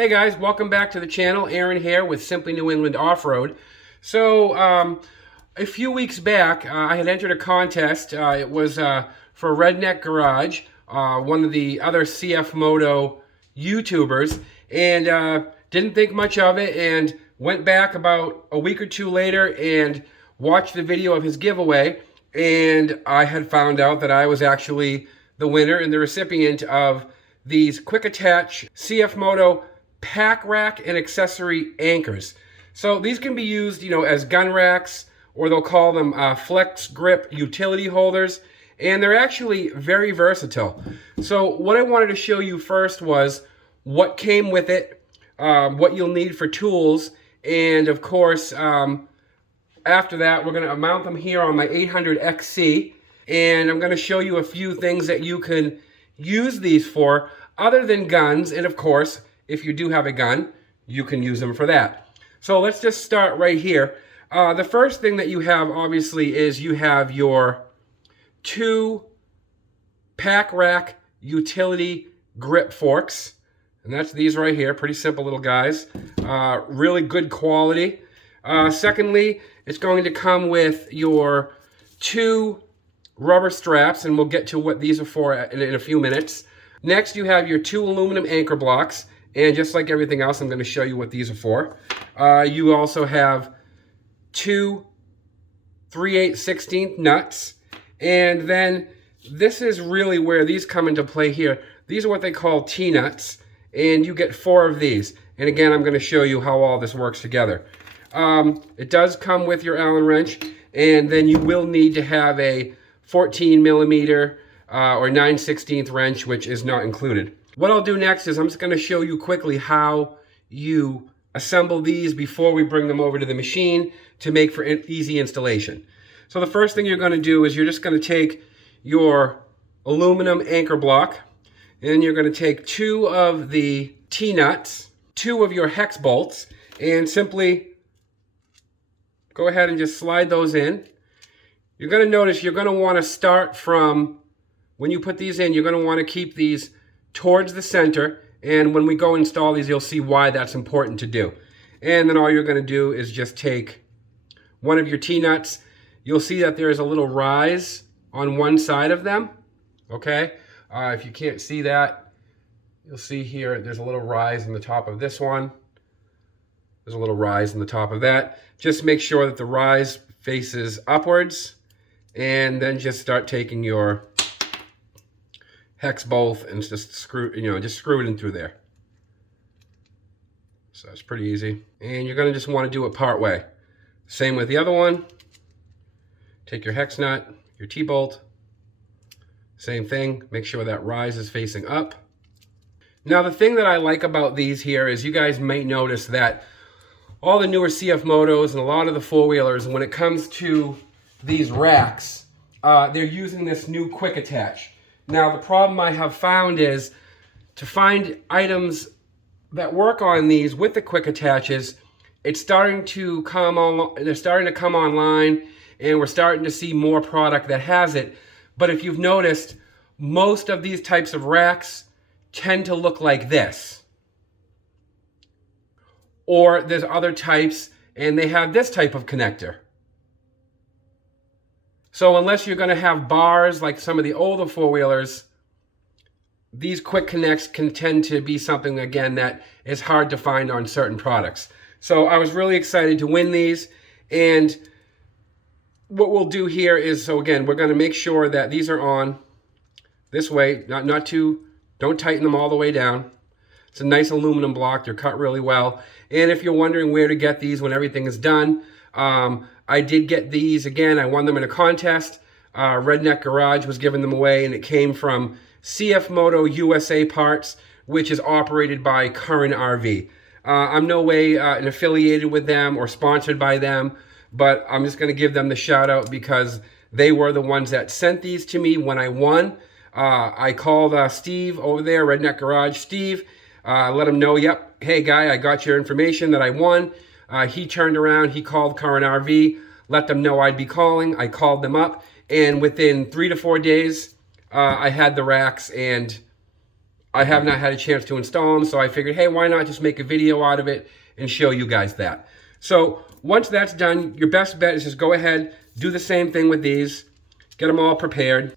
Hey guys, welcome back to the channel. Aaron here with Simply New England Off-Road. So, a few weeks back, I had entered a contest. It was for Redneck Garage, one of the other CFMoto YouTubers, and didn't think much of it, and went back about a week or two later and watched the video of his giveaway, and I had found out that I was actually the winner and the recipient of these Quick Attach CFMoto Pack Rack and Accessory Anchors. So these can be used, as gun racks, or they'll call them flex grip utility holders, and they're actually very versatile. So what I wanted to show you first was what came with it, what you'll need for tools, and of course, after that, we're going to mount them here on my 800XC, and I'm going to show you a few things that you can use these for other than guns, and of course, if you do have a gun, you can use them for that. So let's just start right here. The first thing that you have, obviously, is you have your two Pack Rack utility grip forks. And that's these right here. Pretty simple little guys. Really good quality. Secondly, it's going to come with your two rubber straps, and we'll get to what these are for in a few minutes. Next, you have your two aluminum anchor blocks. And just like everything else, I'm going to show you what these are for. You also have two 3/8/16 nuts. And then this is really where these come into play here. These are what they call T-nuts. And you get 4 of these. And again, I'm going to show you how all this works together. It does come with your Allen wrench. And then you will need to have a 14 millimeter or 9/16 wrench, which is not included. What I'll do next is I'm just going to show you quickly how you assemble these before we bring them over to the machine to make for easy installation. So the first thing you're going to do is you're just going to take your aluminum anchor block, and you're going to take 2 of the T-nuts, 2 of your hex bolts, and simply go ahead and just slide those in. You're going to notice you're going to want to start from, when you put these in, you're going to want to keep these towards the center, and when we go install these, you'll see why that's important to do. And then all you're going to do is just take one of your T-nuts. You'll see that there is a little rise on one side of them, okay? If you can't see that, you'll see here there's a little rise in the top of this one. There's a little rise in the top of that. Just make sure that the rise faces upwards, and then just start taking your hex bolt and just screw it in through there. So it's pretty easy. And you're gonna just wanna do it part way. Same with the other one. Take your hex nut, your T-bolt, same thing. Make sure that rise is facing up. Now the thing that I like about these here is you guys may notice that all the newer CFMotos and a lot of the four-wheelers, when it comes to these racks, they're using this new Quick Attach. Now, the problem I have found is to find items that work on these with the Quick Attaches, it's starting to come on, they're starting to come online, and we're starting to see more product that has it. But if you've noticed, most of these types of racks tend to look like this. Or there's other types, and they have this type of connector. So unless you're going to have bars like some of the older four-wheelers, these quick connects can tend to be something, again, that is hard to find on certain products. So I was really excited to win these. And what we'll do here is, so again, we're going to make sure that these are on this way, not too, don't tighten them all the way down. It's a nice aluminum block. They're cut really well. And if you're wondering where to get these when everything is done, I did get these, again, I won them in a contest. Redneck Garage was giving them away, and it came from CFMoto USA Parts, which is operated by Current RV. I'm no way affiliated with them or sponsored by them, but I'm just going to give them the shout out because they were the ones that sent these to me when I won. I called Steve over there, Redneck Garage. Steve, let him know, yep, hey guy, I got your information that I won. He turned around, he called Current RV, let them know I'd be calling. I called them up, and within 3 to 4 days, I had the racks, and I have not had a chance to install them, so I figured, hey, why not just make a video out of it and show you guys that. So once that's done, your best bet is just go ahead, do the same thing with these, get them all prepared.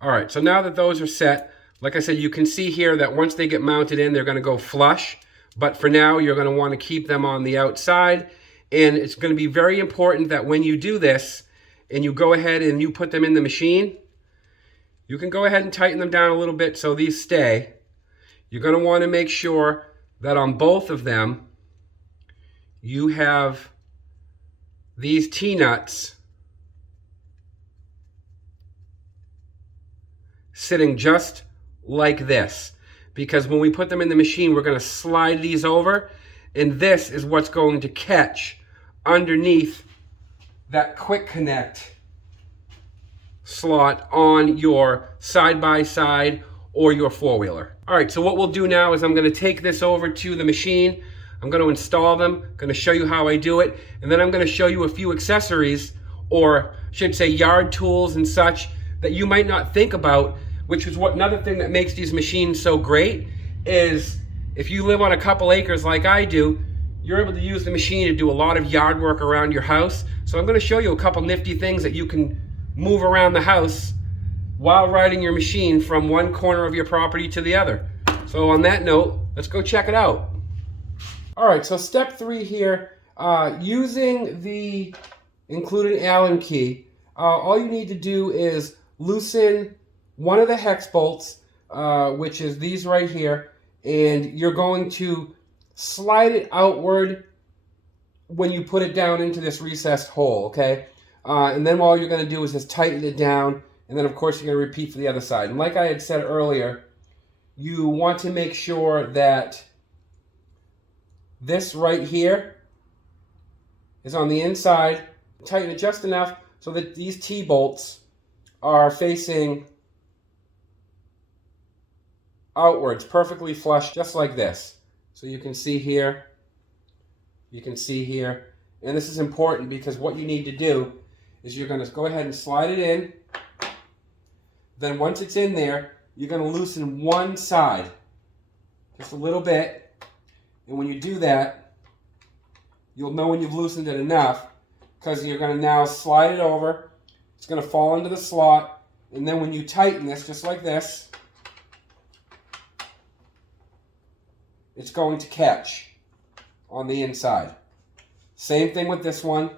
All right, so now that those are set, like I said, you can see here that once they get mounted in, they're gonna go flush. But for now, you're gonna wanna keep them on the outside. And it's gonna be very important that when you do this, and you go ahead and you put them in the machine, you can go ahead and tighten them down a little bit so these stay. You're gonna wanna make sure that on both of them, you have these T-nuts sitting just like this. Because when we put them in the machine, we're gonna slide these over, and this is what's going to catch underneath that quick connect slot on your side-by-side or your four-wheeler. All right, so what we'll do now is I'm gonna take this over to the machine. I'm gonna install them, gonna show you how I do it, and then I'm gonna show you a few accessories, or I should say yard tools and such, that you might not think about, which is what another thing that makes these machines so great is if you live on a couple acres like I do, you're able to use the machine to do a lot of yard work around your house. So I'm gonna show you a couple nifty things that you can move around the house while riding your machine from one corner of your property to the other. So on that note, let's go check it out. All right, so step 3 here, using the included Allen key, all you need to do is loosen one of the hex bolts, which is these right here, and you're going to slide it outward when you put it down into this recessed hole, okay? And then all you're going to do is just tighten it down, and then of course you're going to repeat for the other side. And like I had said earlier, you want to make sure that this right here is on the inside. Tighten it just enough so that these T-bolts are facing outwards, perfectly flush, just like this. So you can see here, you can see here, and this is important because what you need to do is you're going to go ahead and slide it in. Then once it's in there, you're going to loosen one side, just a little bit, and when you do that, you'll know when you've loosened it enough, because you're going to now slide it over. It's going to fall into the slot, and then when you tighten this, just like this, it's going to catch on the inside. Same thing with this one.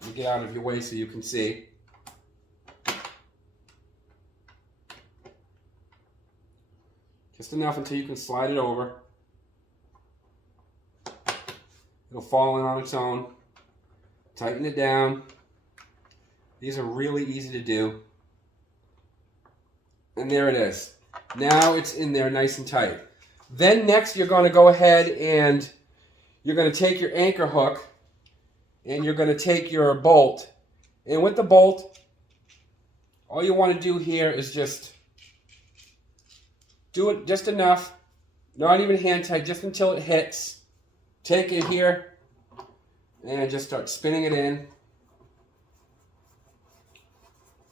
Let me get out of your way so you can see. Just enough until you can slide it over. It'll fall in on its own. Tighten it down. These are really easy to do. And there it is. Now it's in there nice and tight. Then next you're going to go ahead and you're going to take your anchor hook and you're going to take your bolt. And with the bolt, all you want to do here is just do it just enough, not even hand tight, just until it hits. Take it here and just start spinning it in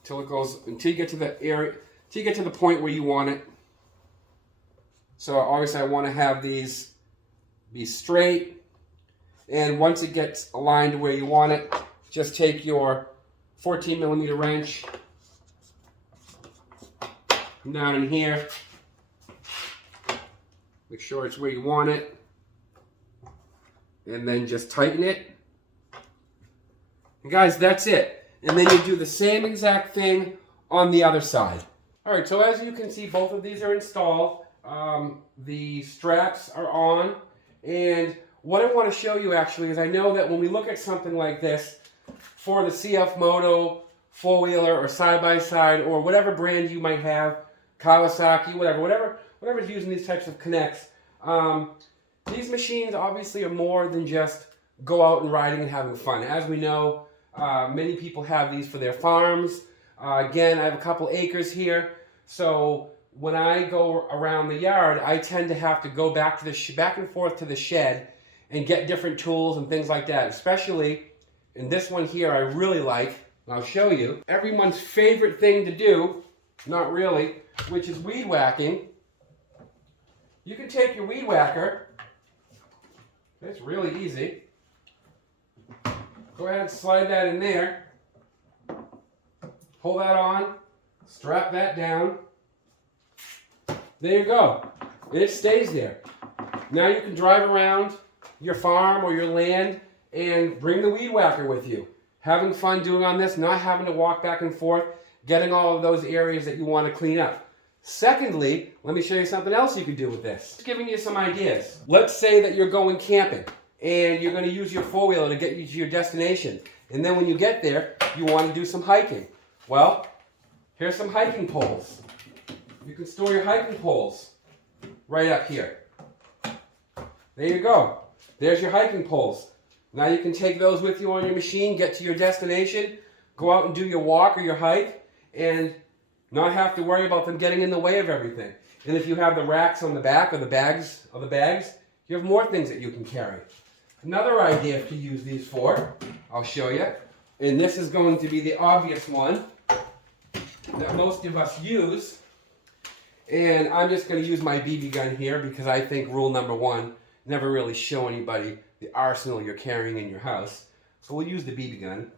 until it goes, until you get to the area, until you get to the point where you want it. So obviously I want to have these be straight, and once it gets aligned to where you want it, just take your 14mm wrench, come down in here, make sure it's where you want it, and then just tighten it. And guys, that's it. And then you do the same exact thing on the other side. All right, so as you can see, both of these are installed. The straps are on, and what I want to show you actually is I know that when we look at something like this for the CFMoto four-wheeler or side-by-side or whatever brand you might have, Kawasaki, whatever's using these types of connects, these machines obviously are more than just go out and riding and having fun. As we know, many people have these for their farms. Again, I have a couple acres here, so when I go around the yard, I tend to have to go back and forth to the shed and get different tools and things like that. Especially in this one here, I really like, and I'll show you, everyone's favorite thing to do, not really, which is weed whacking. You can take your weed whacker. It's really easy. Go ahead and slide that in there. Pull that on. Strap that down. There you go. And it stays there. Now you can drive around your farm or your land and bring the weed whacker with you. Having fun doing on this, not having to walk back and forth, getting all of those areas that you want to clean up. Secondly, let me show you something else you can do with this. Just giving you some ideas. Let's say that you're going camping and you're going to use your four-wheeler to get you to your destination. And then when you get there, you want to do some hiking. Well, here's some hiking poles. You can store your hiking poles right up here. There you go. There's your hiking poles. Now you can take those with you on your machine, get to your destination, go out and do your walk or your hike, and not have to worry about them getting in the way of everything. And if you have the racks on the back or the bags, you have more things that you can carry. Another idea to use these for, I'll show you. And this is going to be the obvious one that most of us use. And I'm just going to use my BB gun here because I think rule number one, never really show anybody the arsenal you're carrying in your house. So we'll use the BB gun.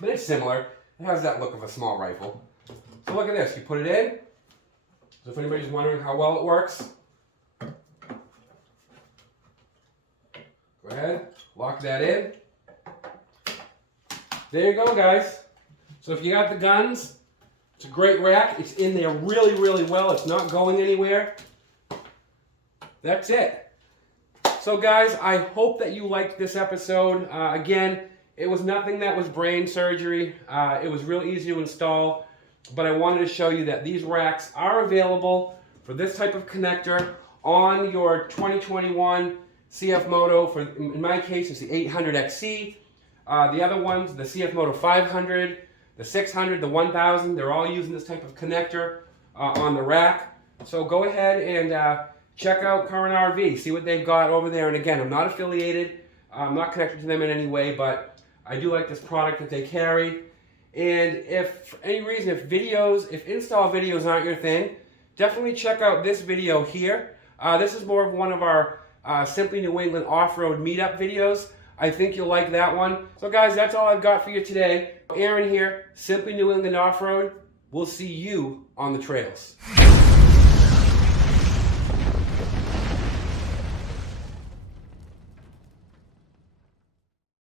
But it's similar. It has that look of a small rifle. So look at this. You put it in. So if anybody's wondering how well it works, go ahead, lock that in. There you go, guys. So if you got the guns, it's a great rack. It's in there really, really well. It's not going anywhere. That's it. So guys, I hope that you liked this episode. Again, it was nothing that was brain surgery. It was real easy to install. But I wanted to show you that these racks are available for this type of connector on your 2021 CFMoto. In my case, it's the 800XC. The other ones, the CFMoto 500, the 600, the 1000, they're all using this type of connector on the rack. So go ahead and check out Current RV, see what they've got over there. And again, I'm not affiliated, I'm not connected to them in any way, but I do like this product that they carry. And if for any reason, if install videos aren't your thing, definitely check out this video here. This is more of one of our Simply New England off-road meetup videos. I think you'll like that one. So guys, that's all I've got for you today. Aaron here, Simply New England Off-Road. We'll see you on the trails.